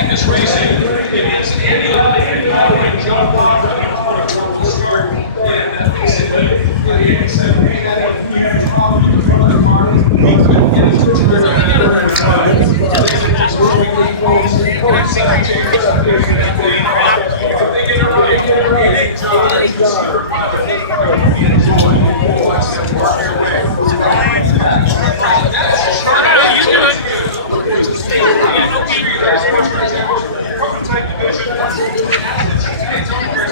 Angus Racing. It is Andy and John Walker to start in the IMSA. We had a huge problem with the front of the car. We couldn't get it to turn around. They just were really close. They get it right.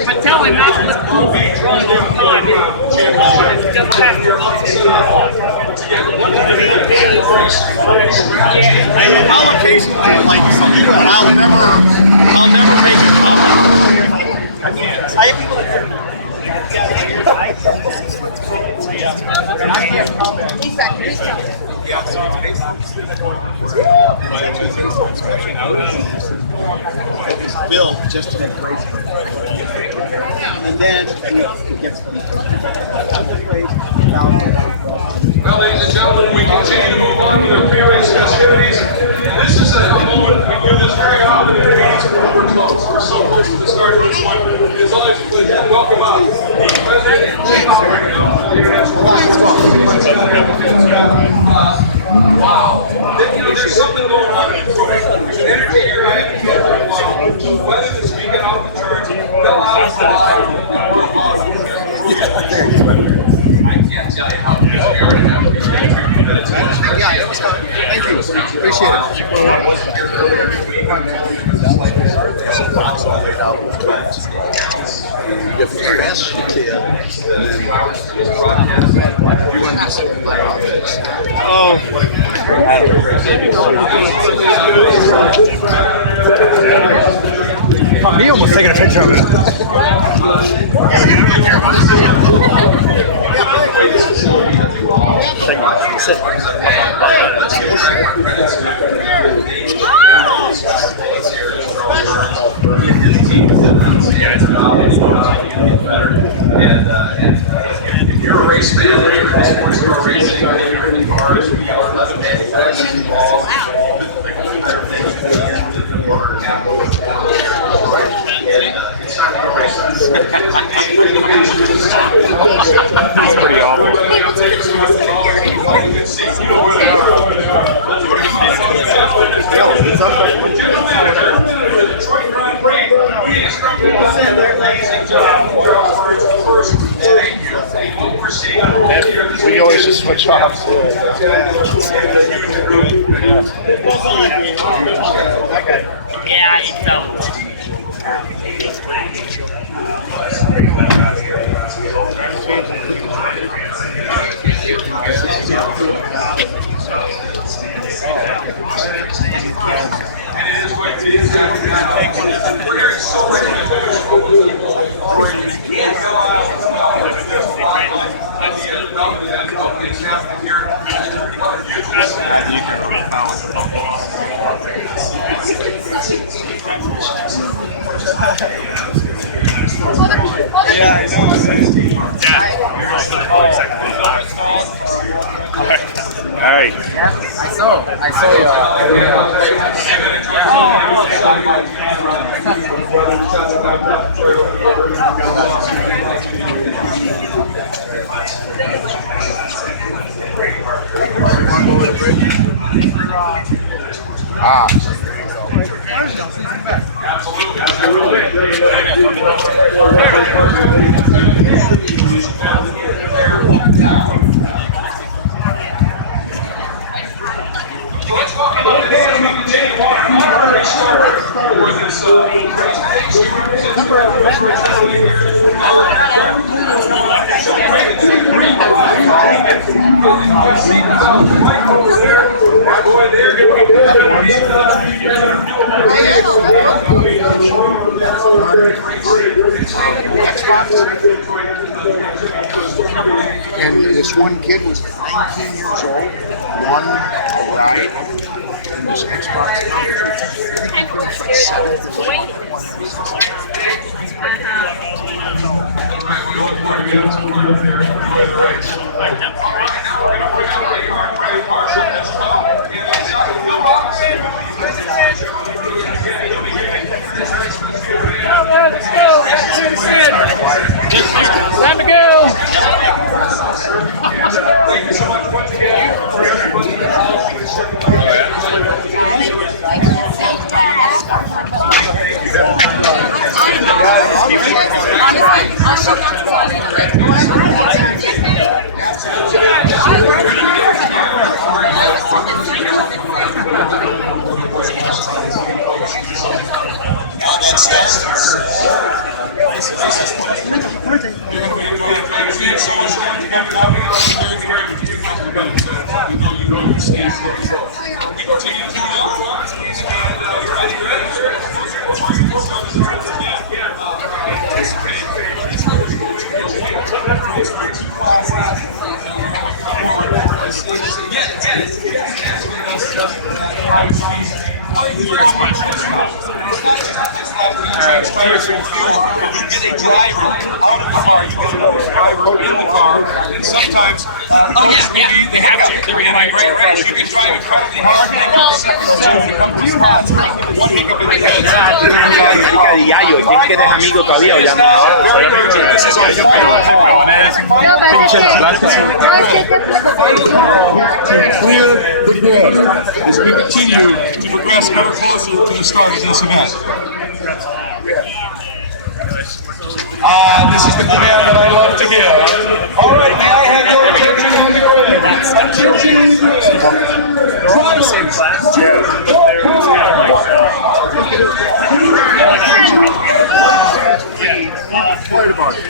But tell him not to let the whole thing run all the time. It's just past your own. I'll occasionally like some people, but I'll never make it fun. I have people that I can't comment. He's back. He's coming. Yeah, so it's basically Bill just did great. And then it gets Well, ladies and gentlemen, we continue to move on to the pre-race festivities. This is a moment we do this very often in the meetings of Rubber Clubs. We're so close to the start of this one. It's always a pleasure to welcome up the President and Chief Operating Officer of the International Wow. You know, there's something going on in the program. There's an energy here I haven't felt for a while. Whether this weekend off the turn, Belle Isle live. I can't tell you how busy we already have. yeah, that was good. Thank you. Appreciate it. You get as fast as you can, and then you want to sit in my office. Me almost taking a picture of it. And if you're a race fan, sports car racing, cars, we got 11 manufacturers involved. It's time to go racing. That's pretty awful. We always just switch off. Yeah, I know. All right. Yeah, I saw you. And this one kid was 19 years old, one died, and this Xbox. go. Thank you so much once again for everybody. And sometimes, they have to. They're required to. You can drive a company. One hiccup in the head. Marica de Yayo, ¿y es que eres amigo todavía o ya no? Very urgent. This is all you Clear the grid as we continue to progress ever closer to the start of this event. This is the command that I love to give.